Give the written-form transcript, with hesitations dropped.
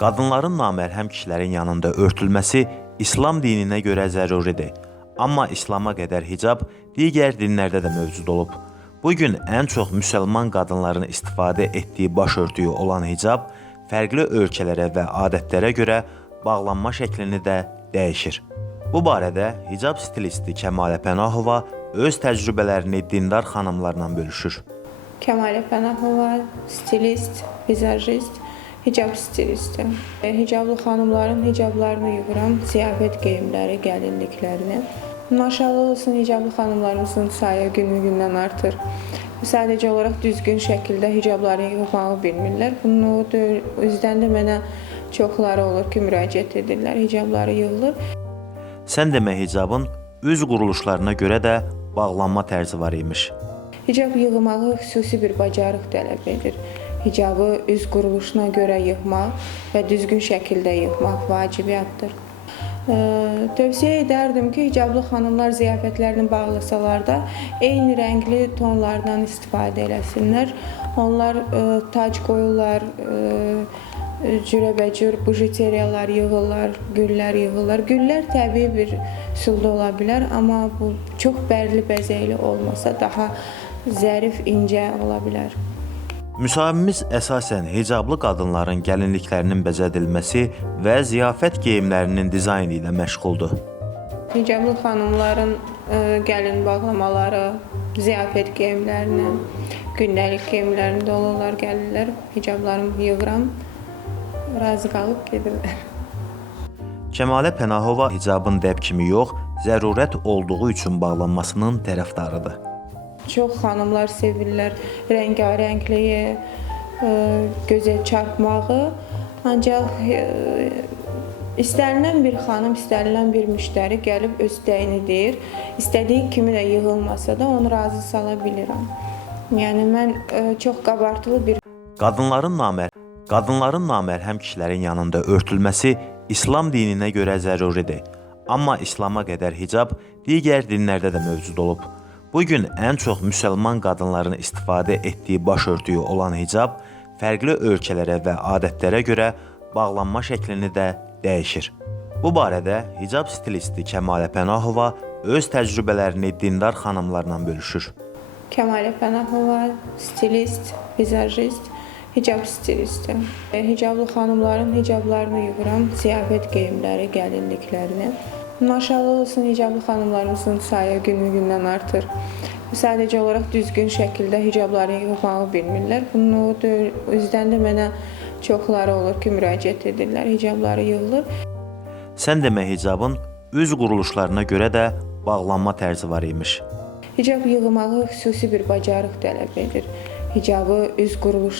Qadınların namərhəm kişilərin yanında örtülməsi İslam dininə görə zəruridir. Amma İslama qədər hicab digər dinlərdə də mövcud olub. Bugün ən çox müsəlman qadınların istifadə etdiyi başörtüyü olan hicab fərqli ölkələrə və adətlərə görə bağlanma şəklini də dəyişir. Bu barədə hicab stilisti Kəmalə Pənahova öz təcrübələrini dindar xanımlarla bölüşür. Kəmalə Pənahova, stilist, vizajist, hicab stilisti. Hicablı xanımların hicablarını yığıram, ziyafət geyimləri, gəlinliklərini. Maşallah olsun, hicablı xanımlarımızın sayı günü-gündən artır. Sadəcə olaraq düzgün şəkildə hicabları yığmağı bilmirlər. Bunun üzdən də mənə çoxları olur ki, müraciət edirlər, hicabları yığılır. Sən demə hicabın üz quruluşlarına görə də bağlanma tərzi var imiş. Hicab yığmağı xüsusi bir bacarıq tələb edir. Hicabı üz quruluşuna görə yığmaq və düzgün şəkildə yığmaq vacibiyyətdir. Tövsiyə edərdim ki, hicablı xanımlar ziyafətlərini bağlasalar da eyni rəngli tonlardan istifadə eləsinlər. Onlar tac qoyurlar, cürəbəcür bujiteriyalar yığırlar, güllər yığırlar. Güllər təbii bir üsulda ola bilər, amma bu çox bərli bəzəkli olmasa daha zərif, incə ola bilər. Müsahibimiz əsasən hicablı qadınların gəlinliklərinin bəzədilməsi və ziyafət geyimlərinin dizaynı ilə məşğuldur. Hicablı xanımların gəlin bağlamaları, ziyafət geyimlərini, gündəlik geyimlərində olurlar, gəlirlər, hicablarımı yığıram, razı qalıb gedirlər. Kəmalə Pənahova hicabın dəb kimi yox, zərurət olduğu üçün bağlanmasının tərəfdarıdır. Çox xanımlar sevirlər rəngarəngliyi, gözə çarpmağı. Ancaq istənilən bir xanım, istənilən bir müştəri gəlib öz istəyini deyir. İstədiyi kimi də yığılmasa da onu razı sala bilirəm. Yəni mən çox qabartılı bir Qadınların namərhəm kişilərin yanında örtülməsi İslam dininə görə zəruridir. Amma İslama qədər hicab digər dinlərdə də mövcud olub. Bugün ən çox müsəlman qadınların istifadə etdiyi başörtüyü olan hicab fərqli ölkələrə və adətlərə görə bağlanma şəklini də dəyişir. Bu barədə hicab stilisti Kəmalə Pənahova öz təcrübələrini dindar xanımlarla bölüşür. Kəmalə Pənahova, stilist, vizajist, hicab stilisti. Hicablı xanımların hicablarını yığıram, ziyafət geyimləri, gəlinliklərini. Maşallah olsun, hicablı xanımlarımızın sayı günü-gündən artır. Sadəcə olaraq düzgün şəkildə hicabları yığmağı bilmirlər. Bunun üzdən də mənə çoxları olur ki, müraciət edirlər, hicabları yığılır. Sən demə hicabın üz quruluşlarına görə də bağlanma tərzi var imiş. Hicab yığmağı xüsusi bir bacarıq tələb edir. Hicabı üz quruluş